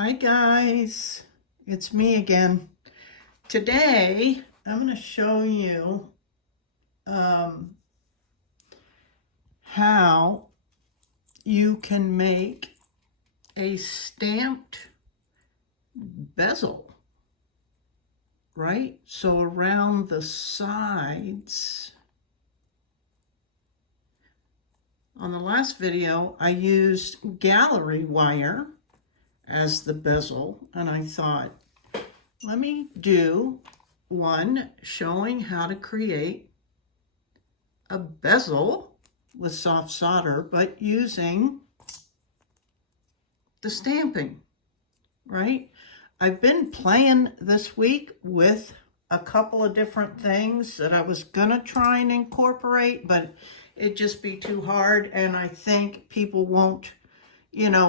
Hi guys, it's me again. Today I'm going to show you how you can make a stamped bezel, right? So around the sides, on the last video I used gallery wire as the bezel, and I thought, let me do one showing how to create a bezel with soft solder, but using the stamping, right? I've been playing this week with a couple of different things that I was gonna try and incorporate, but it'd just be too hard, and I think people won't,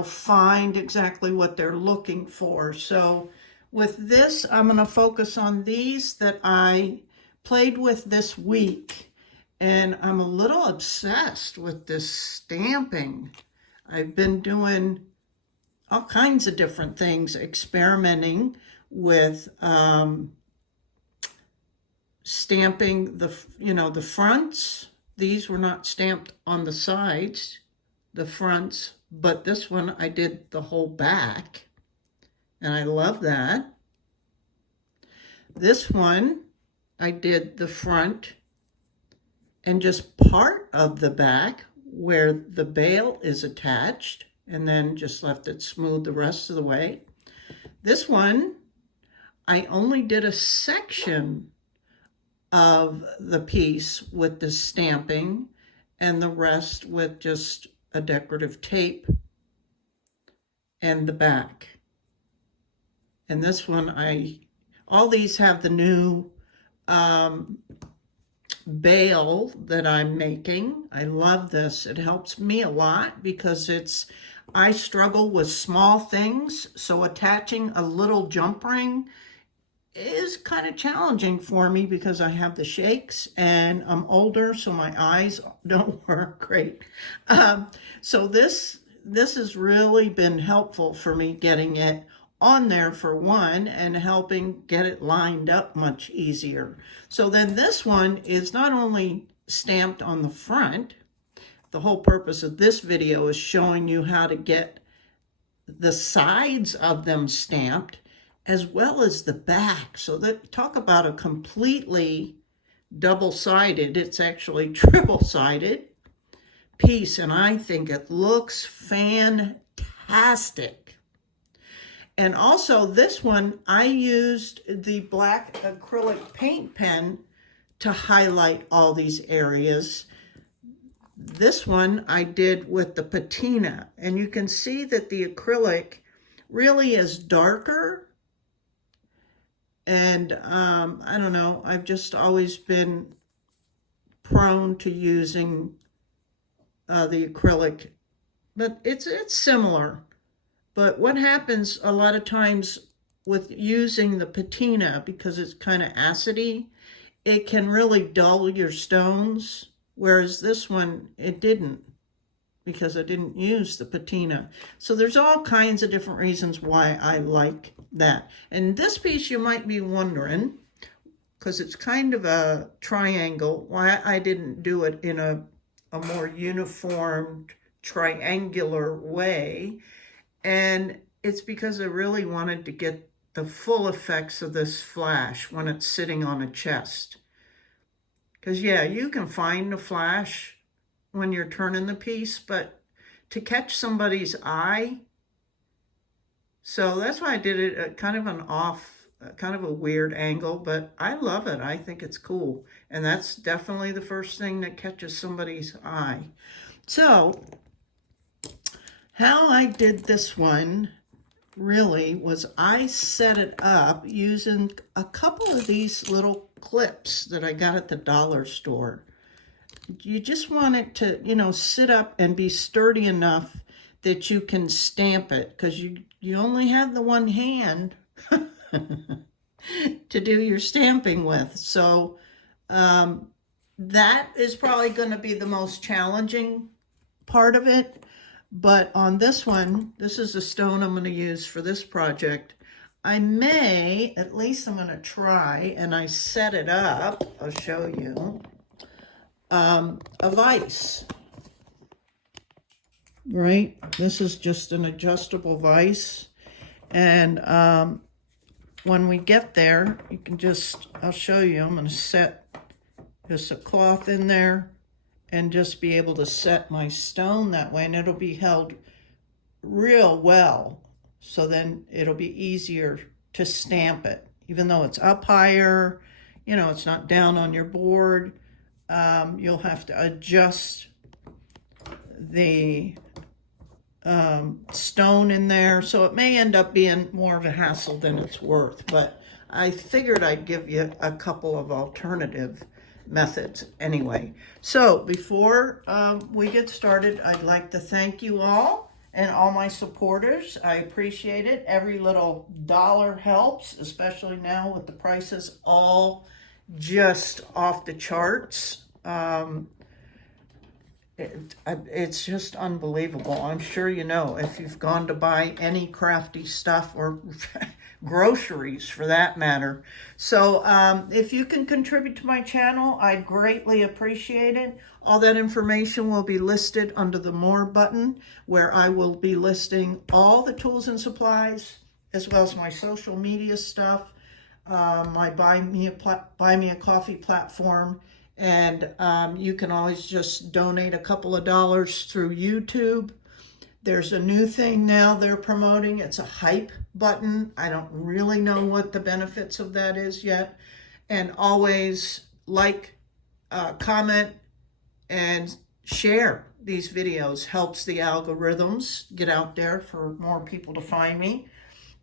find exactly what they're looking for. So with this, I'm going to focus on these that I played with this week, and I'm a little obsessed with this stamping. I've been doing all kinds of different things, experimenting with stamping the fronts. These were not stamped on the sides, the fronts, but this one I did the whole back, and I love that. This one I did the front and just part of the back where the bail is attached, and then just left it smooth the rest of the way. This one I only did a section of the piece with the stamping and the rest with just a decorative tape and the back. And this one, all these have the new bail that I'm making. I love this. It helps me a lot because I struggle with small things, so attaching a little jump ring is kind of challenging for me because I have the shakes and I'm older, so my eyes don't work great. So this has really been helpful for me, getting it on there for one and helping get it lined up much easier. So then this one is not only stamped on the front. The whole purpose of this video is showing you how to get the sides of them stamped as well as the back. So that, talk about a completely double-sided, it's actually triple-sided piece, and I think it looks fantastic. And also this one, I used the black acrylic paint pen to highlight all these areas. This one I did with the patina, and you can see that the acrylic really is darker. And I don't know, I've just always been prone to using the acrylic, but it's similar. But what happens a lot of times with using the patina, because it's kind of acidy, it can really dull your stones, whereas this one, it didn't, because I didn't use the patina. So there's all kinds of different reasons why I like that. And this piece, you might be wondering, because it's kind of a triangle, why I didn't do it in a more uniformed triangular way. And it's because I really wanted to get the full effects of this flash when it's sitting on a chest. Because yeah, you can find the flash when you're turning the piece, but to catch somebody's eye, so that's why I did it at kind of an off, kind of a weird angle, but I love it. I think it's cool. And that's definitely the first thing that catches somebody's eye. So how I did this one really was I set it up using a couple of these little clips that I got at the dollar store. You just want it to, sit up and be sturdy enough that you can stamp it, because you only have the one hand to do your stamping with. So that is probably going to be the most challenging part of it. But on this one, this is the stone I'm going to use for this project. I may, at least I'm going to try, and I set it up, I'll show you, a vise, right? This is just an adjustable vise. And when we get there, you can just, I'll show you, I'm going to set just a cloth in there and just be able to set my stone that way, and it'll be held real well. So then it'll be easier to stamp it, even though it's up higher, you know, it's not down on your board. You'll have to adjust the stone in there, so it may end up being more of a hassle than it's worth, but I figured I'd give you a couple of alternative methods anyway. So before we get started, I'd like to thank you all and all my supporters. I appreciate it. Every little dollar helps, especially now with the prices all just off the charts. It's just unbelievable. I'm sure you know, if you've gone to buy any crafty stuff or groceries for that matter. So if you can contribute to my channel, I'd greatly appreciate it. All that information will be listed under the More button, where I will be listing all the tools and supplies, as well as my social media stuff, my Buy Me a Coffee platform, and you can always just donate a couple of dollars through YouTube. There's a new thing now they're promoting. It's a hype button. I don't really know what the benefits of that is yet. And always like, comment, and share these videos. Helps the algorithms get out there for more people to find me.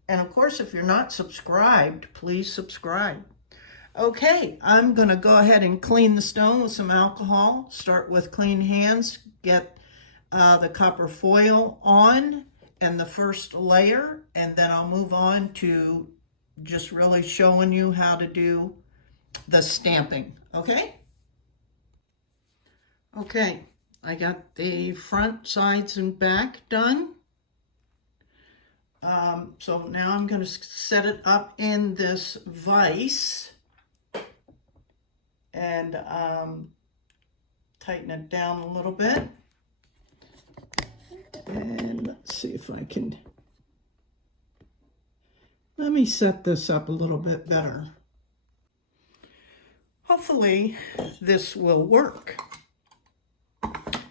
And of course, if you're not subscribed, please subscribe. Okay, I'm going to go ahead and clean the stone with some alcohol. Start with clean hands. Get the copper foil on and the first layer, and then I'll move on to just really showing you how to do the stamping. Okay? Okay, I got the front, sides, and back done. So now I'm going to set it up in this vise and tighten it down a little bit. And let's see if I can, let me set this up a little bit better. Hopefully this will work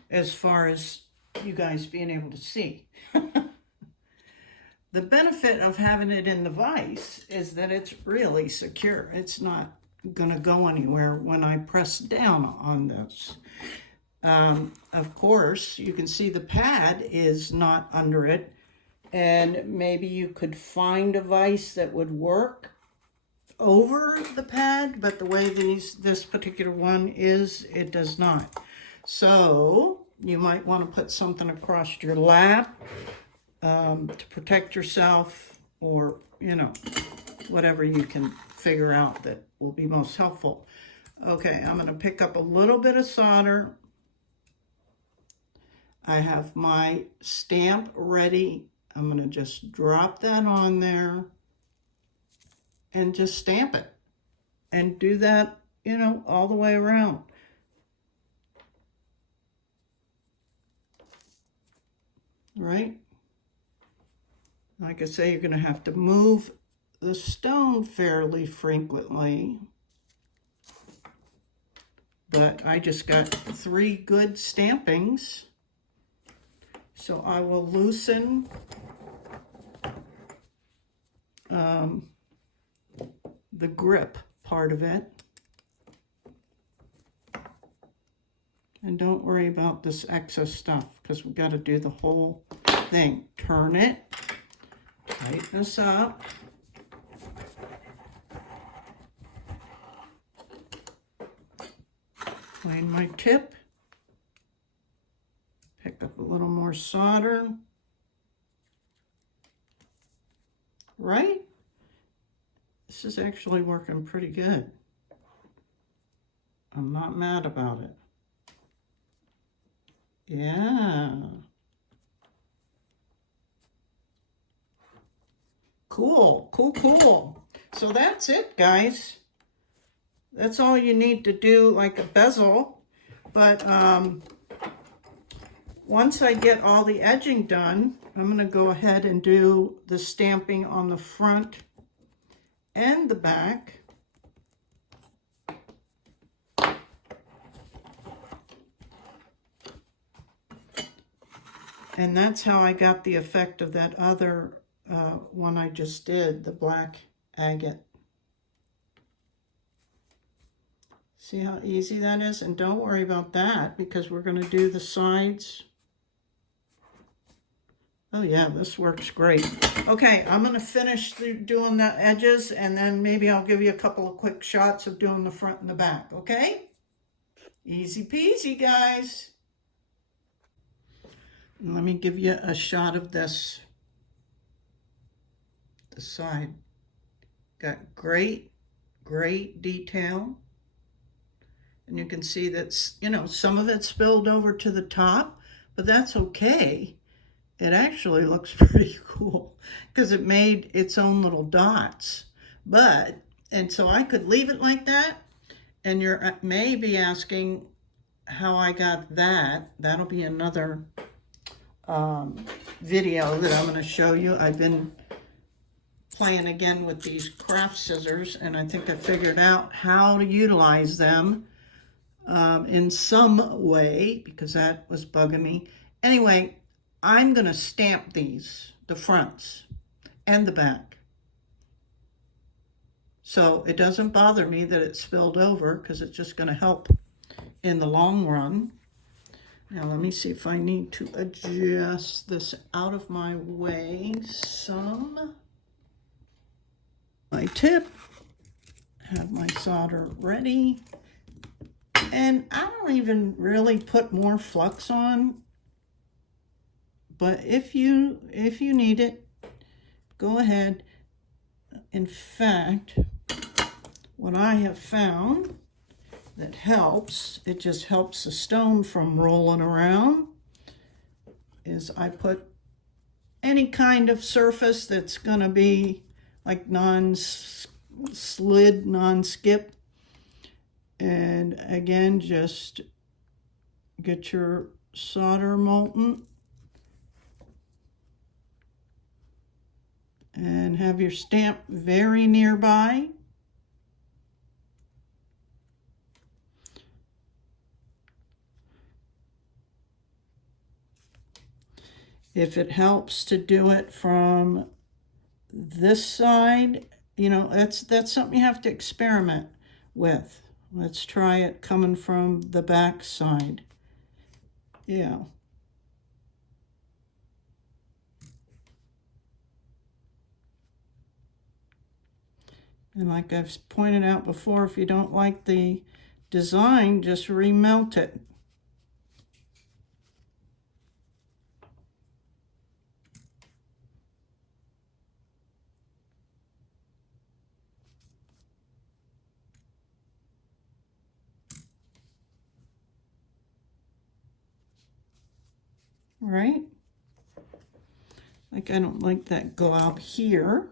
as far as you guys being able to see. The benefit of having it in the vise is that it's really secure. It's not going to go anywhere when I press down on this. Of course, you can see the pad is not under it, and maybe you could find a vise that would work over the pad, but the way this particular one is, it does not. So you might want to put something across your lap to protect yourself, or, you know, whatever you can figure out that will be most helpful. Okay, I'm going to pick up a little bit of solder. I have my stamp ready. I'm going to just drop that on there and just stamp it. And do that, you know, all the way around. Right? Like I say, you're going to have to move the stone fairly frequently. But I just got 3 good stampings. So I will loosen the grip part of it. And don't worry about this excess stuff, because we've got to do the whole thing. Turn it, tighten this up. Clean my tip. Pick up a little more solder. Right? This is actually working pretty good. I'm not mad about it. Yeah. Cool, cool, cool. So that's it, guys. That's all you need to do, like a bezel. But once I get all the edging done, I'm going to go ahead and do the stamping on the front and the back. And that's how I got the effect of that other one I just did, the black agate. See how easy that is? And don't worry about that because we're going to do the sides. Oh yeah, this works great. Okay, I'm going to finish doing the edges and then maybe I'll give you a couple of quick shots of doing the front and the back, okay? Easy peasy, guys. And let me give you a shot of this. The side. Got great, great detail. And you can see that's, you know, some of it spilled over to the top, but that's okay. It actually looks pretty cool because it made its own little dots. But, and so I could leave it like that. And you're maybe asking how I got that. That'll be another video that I'm going to show you. I've been playing again with these craft scissors, and I think I figured out how to utilize them in some way because that was bugging me. Anyway, I'm going to stamp these, the fronts and the back. So it doesn't bother me that it spilled over because it's just going to help in the long run. Now let me see if I need to adjust this out of my way some. My tip, have my solder ready. And I don't even really put more flux on, but if you need it, go ahead. In fact, what I have found that helps, it just helps the stone from rolling around, is I put any kind of surface that's going to be like non-slid, non-skip. And again, just get your solder molten and have your stamp very nearby. If it helps to do it from this side, you know, that's something you have to experiment with. Let's try it coming from the back side. Yeah. And like I've pointed out before, if you don't like the design, just remelt it. Right? Like I don't like that glob here.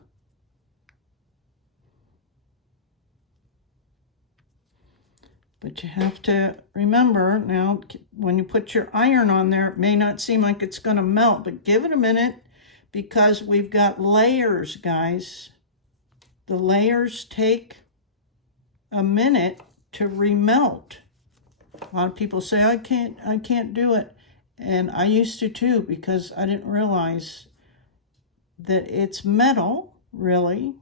But you have to remember now, when you put your iron on there, it may not seem like it's going to melt, but give it a minute because we've got layers, guys. The layers take a minute to remelt. A lot of people say, I can't do it. And I used to too, because I didn't realize that it's metal, really.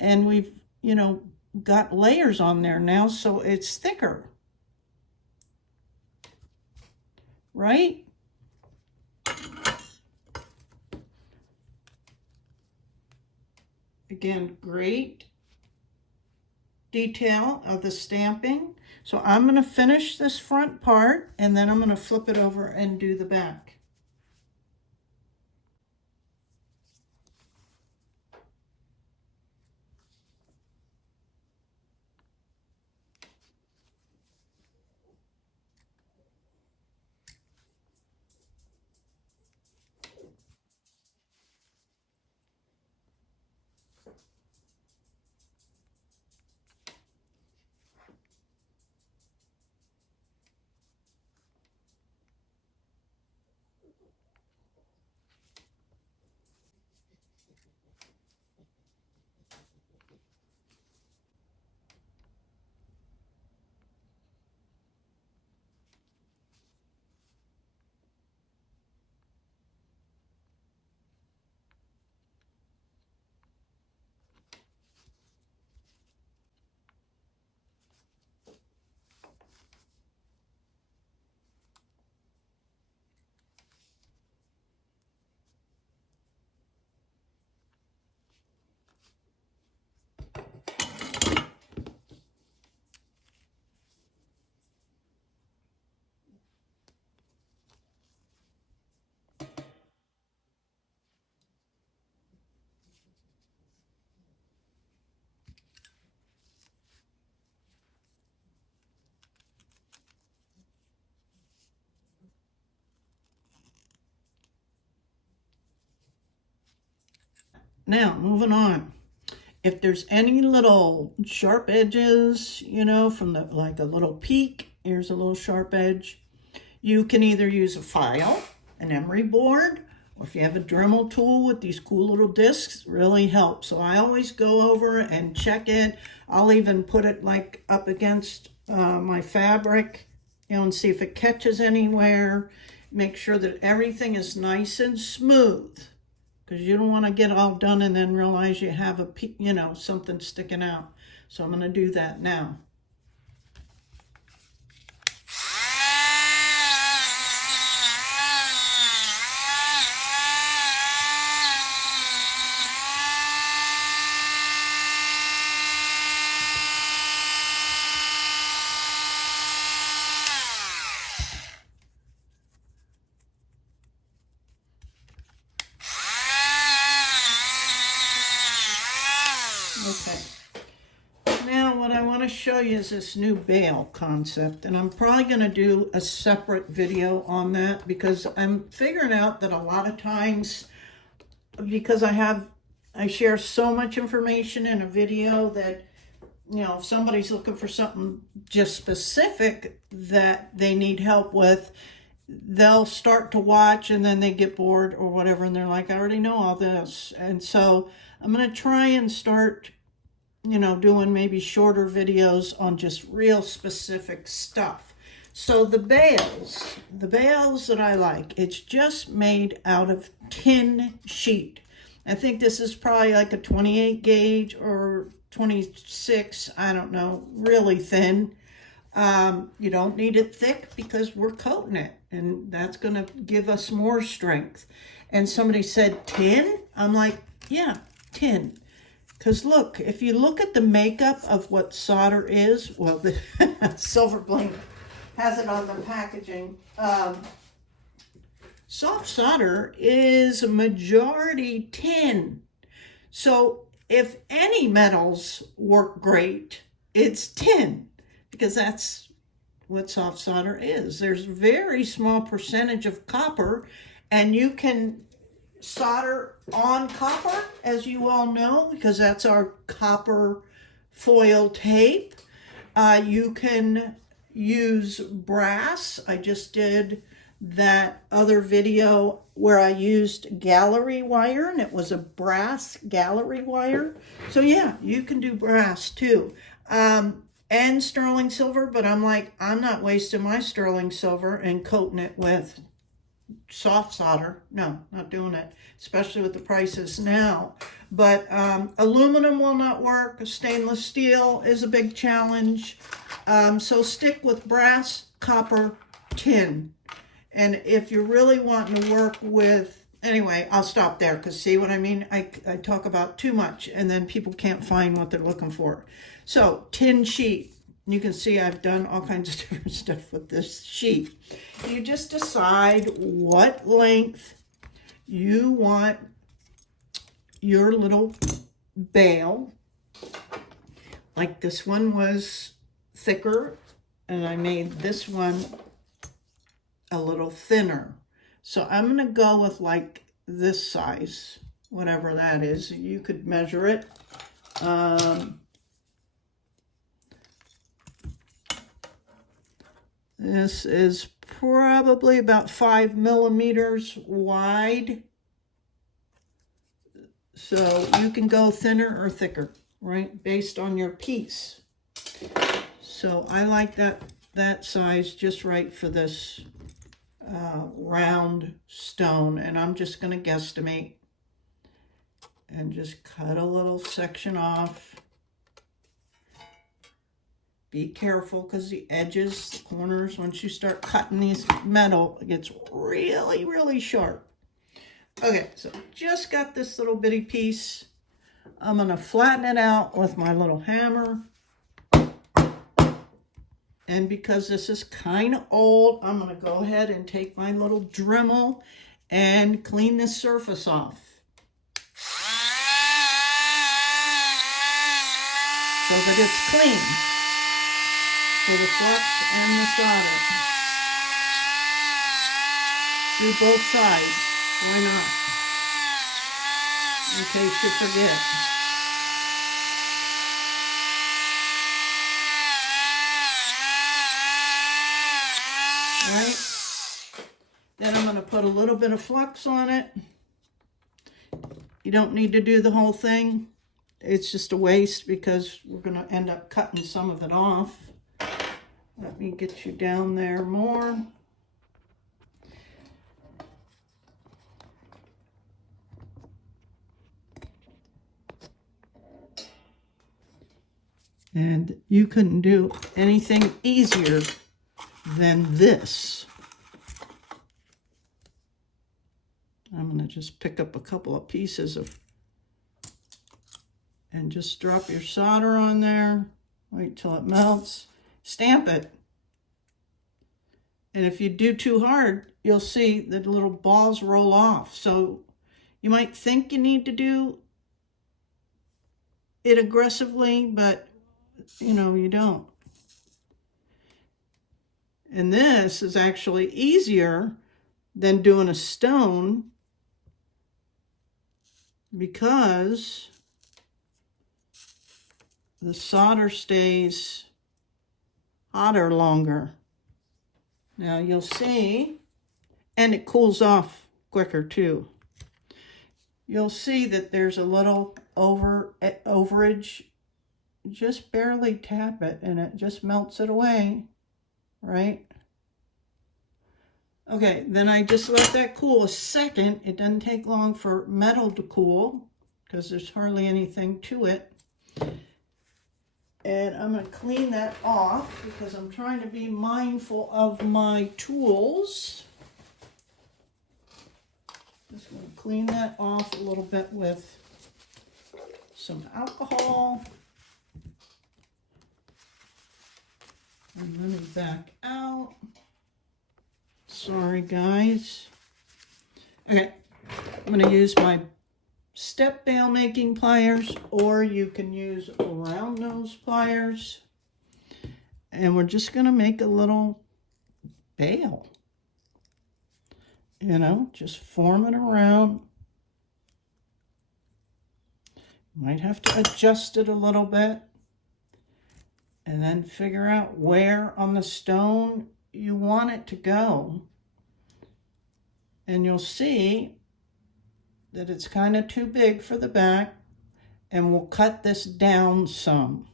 And we've, you know, got layers on there now, so it's thicker. Right? Again, great detail of the stamping. So I'm going to finish this front part and then I'm going to flip it over and do the back. Now, moving on. If there's any little sharp edges, you know, from the, like a little peak, here's a little sharp edge. You can either use a file, an emery board, or if you have a Dremel tool with these cool little discs, really helps. So I always go over and check it. I'll even put it like up against my fabric, you know, and see if it catches anywhere. Make sure that everything is nice and smooth, because you don't want to get all done and then realize you have a, you know, something sticking out. So I'm going to do that now. Okay. Now what I want to show you is this new bail concept, and I'm probably going to do a separate video on that, because I'm figuring out that a lot of times, because I share so much information in a video, that, you know, if somebody's looking for something just specific that they need help with, they'll start to watch and then they get bored or whatever, and they're like, I already know all this. And so I'm going to try and start, you know, doing maybe shorter videos on just real specific stuff. So the bales that I like, it's just made out of tin sheet. I think this is probably like a 28 gauge or 26, I don't know, really thin. You don't need it thick because we're coating it, and that's going to give us more strength. And somebody said tin? I'm like, yeah, tin. Because look, if you look at the makeup of what solder is, well, the Silver Bling has it on the packaging. Soft solder is a majority tin. So if any metals work great, it's tin, because that's what soft solder is. There's a very small percentage of copper, and you can solder on copper, as you all know, because that's our copper foil tape. You can use brass. I just did that other video where I used gallery wire, and it was a brass gallery wire. So yeah, you can do brass too. And sterling silver, but I'm like, I'm not wasting my sterling silver and coating it with soft solder. No, not doing it, especially with the prices now. But aluminum will not work. Stainless steel is a big challenge. So stick with brass, copper, tin. And if you're really wanting to work with, anyway, I'll stop there, because see what I mean? I talk about too much and then people can't find what they're looking for. So tin sheet. You can see I've done all kinds of different stuff with this sheet. You just decide what length you want your little bail. Like this one was thicker, and I made this one a little thinner. So I'm going to go with like this size, whatever that is. You could measure it. This is probably about 5 millimeters wide. So you can go thinner or thicker, right, based on your piece. So I like that size just right for this round stone, and I'm just going to guesstimate and just cut a little section off. Be careful because the edges, the corners, once you start cutting these metal, it gets really, really sharp. Okay, so just got this little bitty piece. I'm going to flatten it out with my little hammer. And because this is kind of old, I'm going to go ahead and take my little Dremel and clean this surface off, so that it's clean for the flux and the solder. Do both sides. Why not? In case you forget. Right? Then I'm going to put a little bit of flux on it. You don't need to do the whole thing. It's just a waste because we're going to end up cutting some of it off. Let me get you down there more. And you couldn't do anything easier than this. I'm going to just pick up a couple of pieces of, and just drop your solder on there. Wait till it melts. Stamp it. And if you do too hard, you'll see that the little balls roll off. So you might think you need to do it aggressively, but you know, you don't. And this is actually easier than doing a stone because the solder stays hotter longer. Now you'll see, and it cools off quicker too. You'll see that there's a little overage. Just barely tap it and it just melts it away, right? Okay, then I just let that cool a second. It doesn't take long for metal to cool because there's hardly anything to it. And I'm going to clean that off because I'm trying to be mindful of my tools. Just going to clean that off a little bit with some alcohol. And let me back out. Sorry, guys. Okay, I'm going to use my step bail making pliers, or you can use round nose pliers. And we're just going to make a little bail. You know, just form it around. Might have to adjust it a little bit. And then figure out where on the stone you want it to go. And you'll see that it's kind of too big for the back, and we'll cut this down some.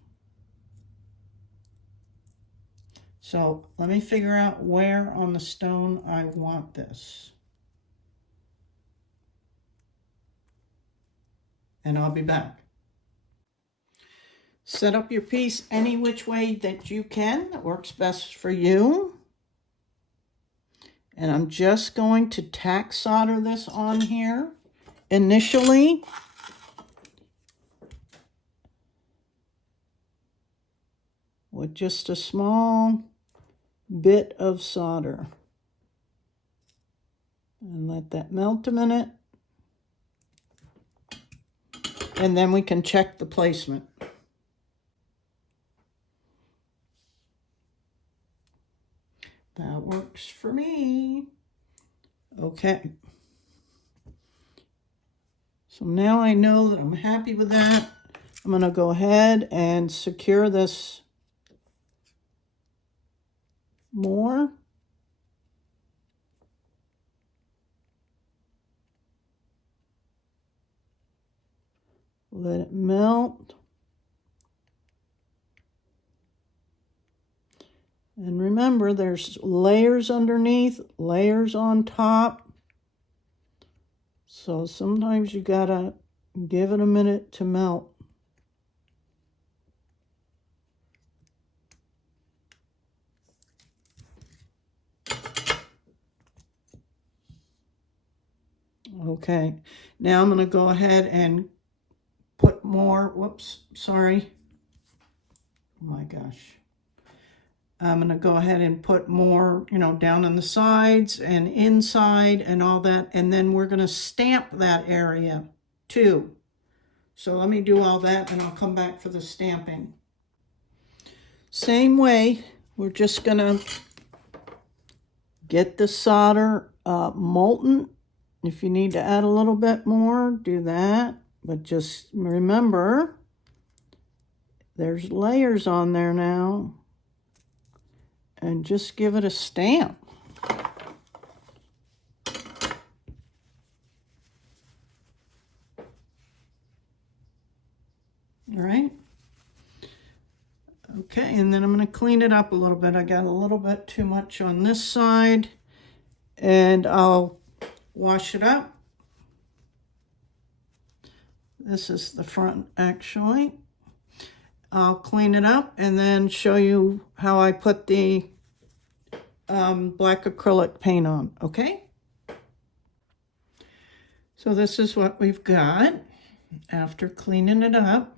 So let me figure out where on the stone I want this. And I'll be back. Set up your piece any which way that you can, that works best for you. And I'm just going to tack solder this on here initially. With just a small bit of solder. And let that melt a minute. And then we can check the placement. That works for me. Okay. So now I know that I'm happy with that. I'm going to go ahead and secure this more. Let it melt. And remember, there's layers underneath, layers on top. So sometimes you gotta give it a minute to melt. Okay, now I'm gonna go ahead and put more, whoops, sorry. Oh my gosh. I'm going to go ahead and put more, down on the sides and inside and all that. And then we're going to stamp that area too. So let me do all that and I'll come back for the stamping. Same way, we're just going to get the solder molten. If you need to add a little bit more, do that. But just remember, there's layers on there now. And just give it a stamp. All right. Okay, and then I'm going to clean it up a little bit. I got a little bit too much on this side, and I'll wash it up. This is the front, actually. I'll clean it up and then show you how I put the black acrylic paint on, okay? So this is what we've got after cleaning it up.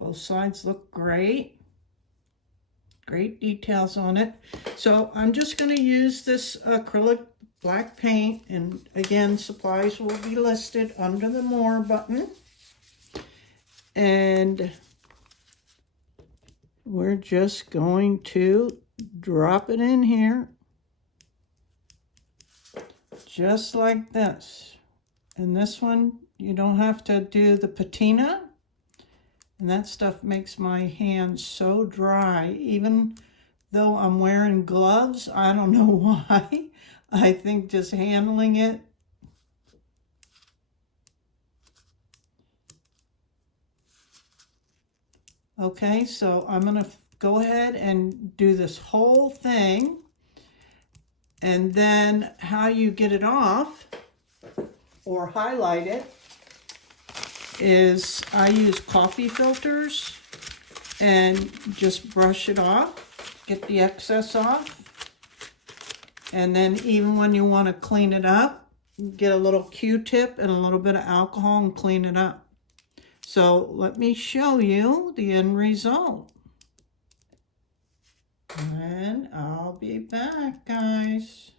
Both sides look great. Great details on it. So I'm just going to use this acrylic black paint, and again, supplies will be listed under the More button. And we're just going to drop it in here, just like this. And this one, you don't have to do the patina. And that stuff makes my hands so dry. Even though I'm wearing gloves, I don't know why. I think just handling it. Okay, so I'm going to go ahead and do this whole thing. And then how you get it off or highlight it is I use coffee filters and just brush it off, get the excess off. And then even when you want to clean it up, get a little Q-tip and a little bit of alcohol and clean it up. So let me show you the end result. And I'll be back, guys.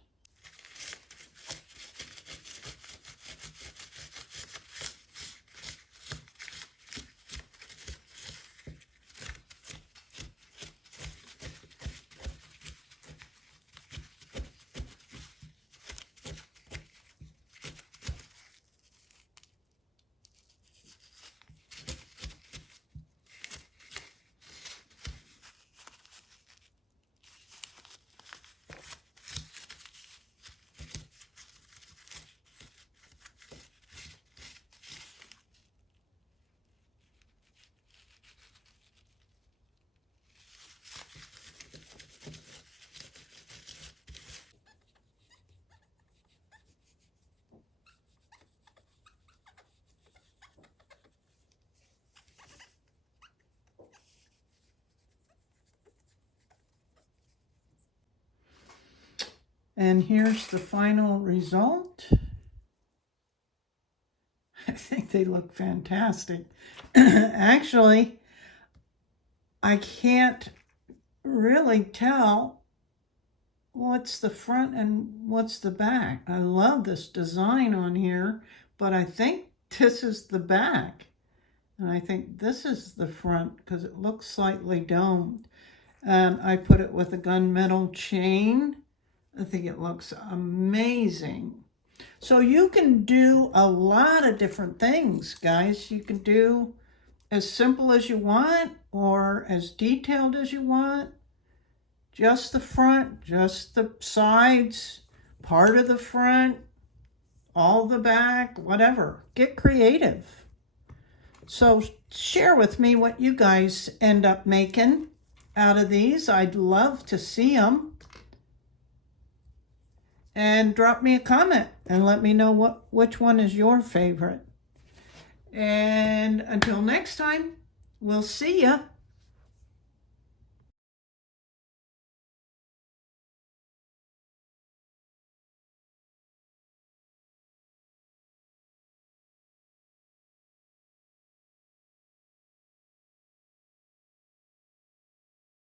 And here's the final result. I think they look fantastic. Actually, I can't really tell what's the front and what's the back. I love this design on here, but I think this is the back. And I think this is the front because it looks slightly domed. And I put it with a gunmetal chain. I think it looks amazing. So you can do a lot of different things, guys. You can do as simple as you want or as detailed as you want. Just the front, just the sides, part of the front, all the back, whatever. Get creative. So share with me what you guys end up making out of these. I'd love to see them. And drop me a comment and let me know which one is your favorite. And until next time, we'll see ya.